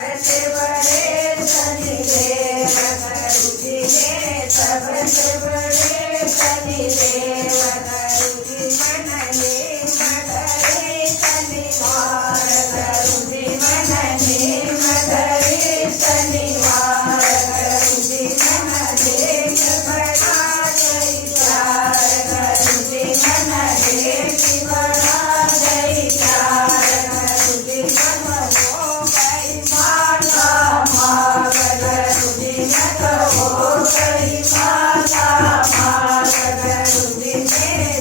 सबसे बड़े शनिदेव गुरुजी मेरे सबसे बड़े शनिदेव गुरुजी मनने मधरे शनिवार गुरुजी मनने मधरे शनिवार गुरुजी मनने बड़ा जय प्यार गुरुजी मनने बड़ा जय प्यार गुरुजी मननो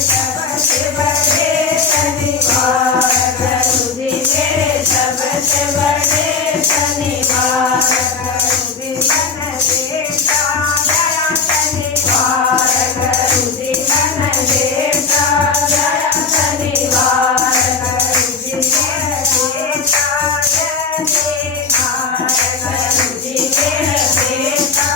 सबसे बड़े शनिवार गुरुजी मेरे सबसे बड़े शनिवार गुरुजी मन देता दया शनिवार गुरुजी मन देता दया शनिवार गुरुजी मेरे देता गुरुजी मेरे देता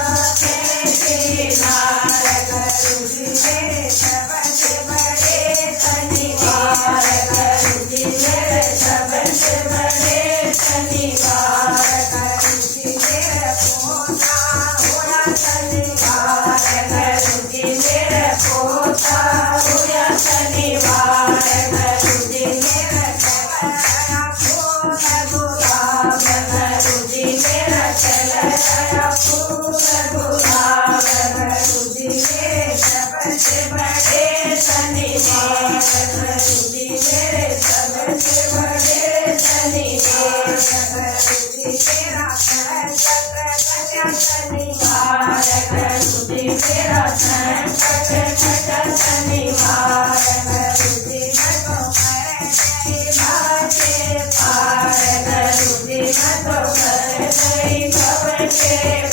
गुरुजी मेरे सबसे बड़े शनिवार गुरुजी मेरे सबसे बड़े शनिवार गुरुजी मेरे पोता हुआ शनिवार गुरुजी मेरे पोता हुआ शनिवार गुरुजी मेरे चला फूल गुलाब गुरुजी मेरा चला फूल गुलाब गुरुजी मेरे सबसे बड़े शनिवार गुरुजी मेरे सबसे बड़े शनिवार गुरुजी मेरा शनिवार गुरुजी मेरा शनिवार गुरुजी मैं तो पार गुरुजी मैं तो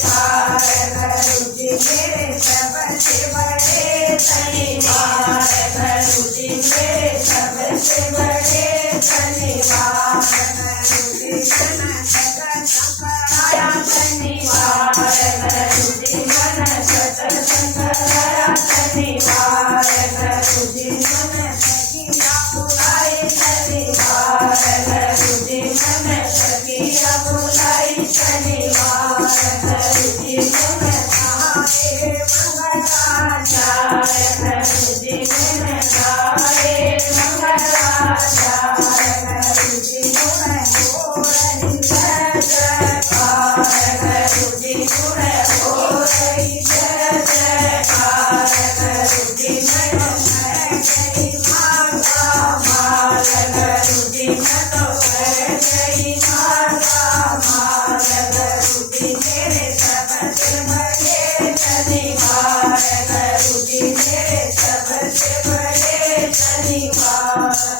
पार गुरुजी मेरे सबसे बड़े शनिवार गुरुजी मेरे सबसे बड़े शनिवार गुरुजी मन सतसंकराया शनिवार गुरुजी मन सतसंकराया शनिवार गुरुजी मन सखिया बुलाई शनिवार गुरुजी मन सखिया बुलाई शनिवार गुरुजी मन गाए मंगलाचार गुरुजी मन गाए मंगलाचार गुरुजी मन गुरुजी गुण हो रही जय जयकार गुरुजी मैं तो गई माता माल गुरुजी मैं तो गई माता माल गुरुजी मेरे सबसे बड़े शनिवार गुरुजी मेरे सबसे बड़े शनिवार।